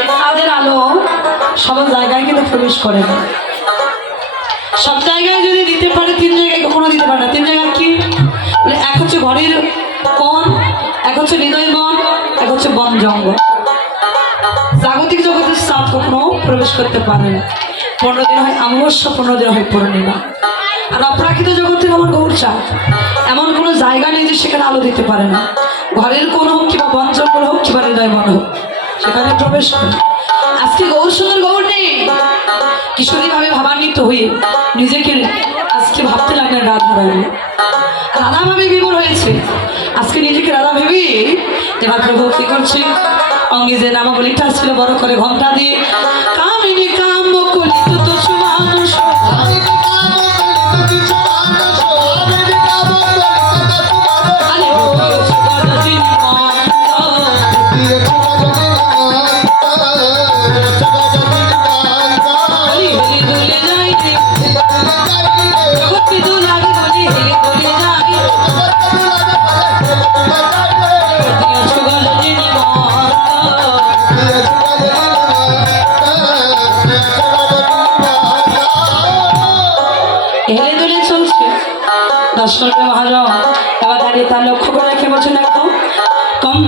এই চাঁদের আলো সব জায়গায় কিন্তু প্রবেশ করে না। সব জায়গায় যদি দিতে পারে, তিন জায়গায় কখনো দিতে পারে না। তিন জায়গা কি? এক হচ্ছে ঘরের কোণ, এক হচ্ছে হৃদয় বন, এক হচ্ছে বন জঙ্গল। জাগতিক জগতের চাঁদ কখনো প্রবেশ করতে পারে না। 15 দিন হয় অমাবস্যা, 15 দিন হয় পূর্ণিমা। আর অপ্রাকৃত জগতের আমার গৌর চাঁদ এমন কোনো জায়গা নেই যে সেখানে আলো দিতে পারে না। ঘরের কোণ হোক কিংবা বন জঙ্গল হোক কিংবা হৃদয় বন হোক, সেখানে প্রবেশ করে। আজকে গৌর সুন্দর গৌর নেই, কিশোরী ভাবে ভাবান্বিত হয়ে নিজেকে আজকে ভাবতে লাগলেন রাধা রানী। রাধা ভাবে বিমূঢ় হয়েছে, আজকে নিজেকে রাধা ভেবে এবার প্রভু কি করছে, অঙ্গে যে নামাবলিটা ছিল বড় করে ঘন্টা দিয়ে কামিনী কাম কলিত তো সুমানুষ মহাজন এবার দাঁড়িয়ে তার লক্ষ্য করে রেখে বলছেন, দেখো কম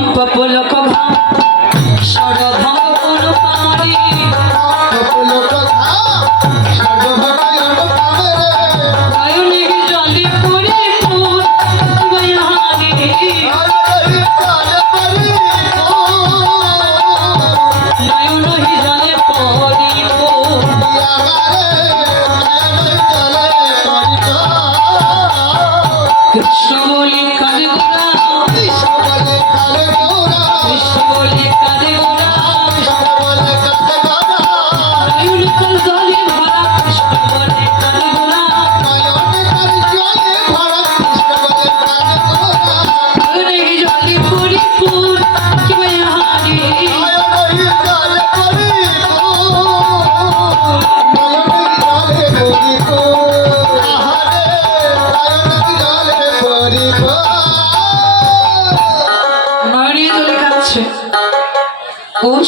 লোক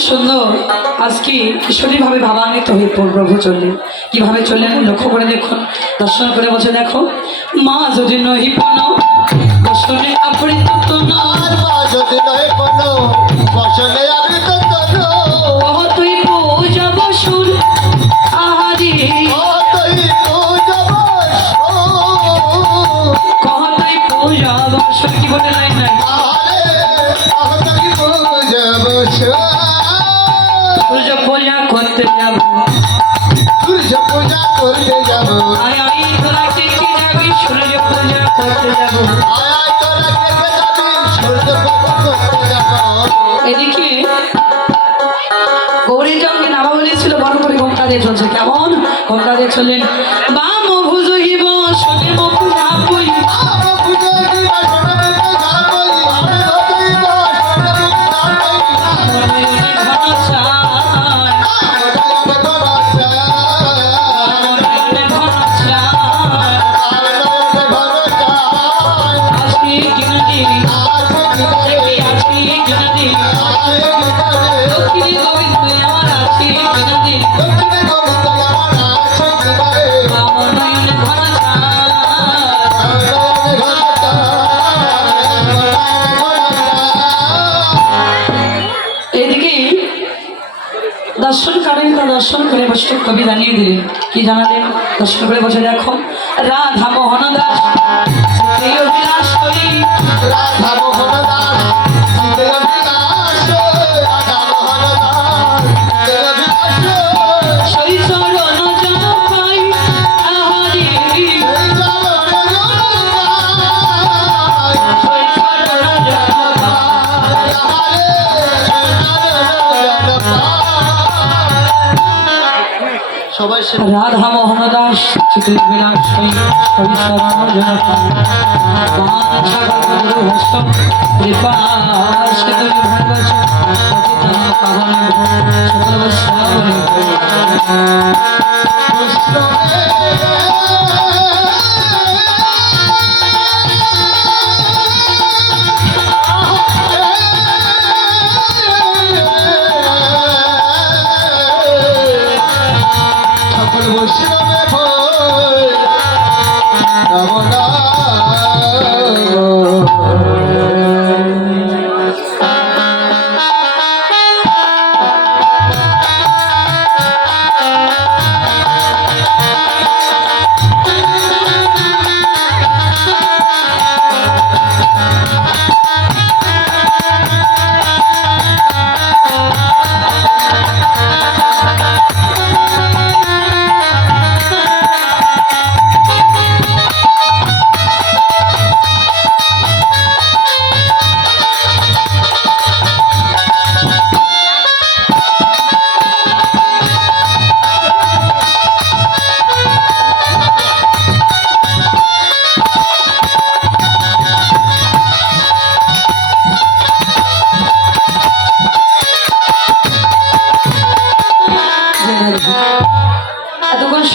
সুন্দর। আজকে কিশোরী ভাবে ভাবান্বিত হয়ে প্রভু চললেন। কিভাবে চললেন লক্ষ্য করে দেখুন, দর্শন করে বলছে, দেখো মা যদি নহি পন বসনে আপৃত তন, মা যদি নহি পন বসনে আপৃত তন, কহ তুই পূজা বসুর আহারি, কহ তুই পূজা বসুর। কি বলে নাই নাই সূর্য পূজা করতে যাব, সূর্য পূজা করতে যাব, আয় আয় তোরা কে কে যাবি সূর্য পূজা করতে যাব, আয় আয় তোরা কে কে যাবি সূর্য পূজা করতে যাব। এদিকে গৌরী জঙ্গে নামা বলেছিল বড় করে ঘোমটা দিয়ে চলছে। কেমন ঘোমটা দিয়ে চললেন, বাম ভুজ হইব শোনে মুখ ঝাপুই, দর্শন করে বৈষ্ণব কবি জানিয়ে দিলেন। কি জানালেন? দর্শন করে বসে দেখো রাধা মোহন দাস অভিলাষ করি, রাধা মোহন দাস রাধা মোহন দাস বিলাস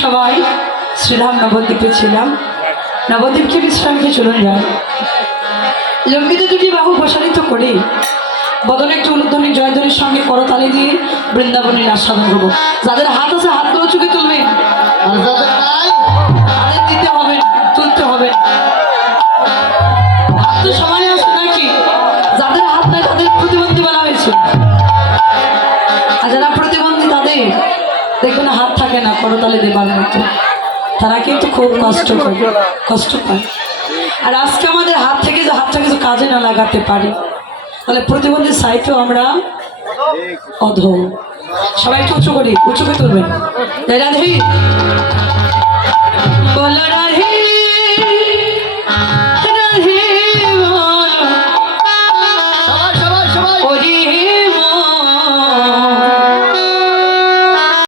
সবাই শ্রীরাম নবদ্বীপে ছিলাম। নবদ্বীপকে বিশ্রামকে চলুন যায়। লম্বিত দুটি বাহু প্রসারিত করে বদনে একটু উলুধ্বনি জয়ধ্বনির সঙ্গে করতালি দিয়ে বৃন্দাবনের আস্বাদন করবো। যাদের হাত আছে হাতগুলো চুকে তুলবেন, তাদের দিতে হবে না, তুলতে হবে না। হাত তো সময় আছে নাকি? যাদের হাত নাই তাদের প্রতিবন্ধী বলা হয়েছে, আর যারা প্রতিবন্ধী তাদের দেখবেন হাত থাকে না করতালি দেবার মতো, তারা কিন্তু খুব কষ্ট পায়। আর আজকে আমাদের হাতটা কিছু কাজে না লাগাতে পারি, তাহলে প্রতিবন্ধী সাইটেও আমরা অধম। সবাই একটু উঁচু করে তুলবেন। রাধে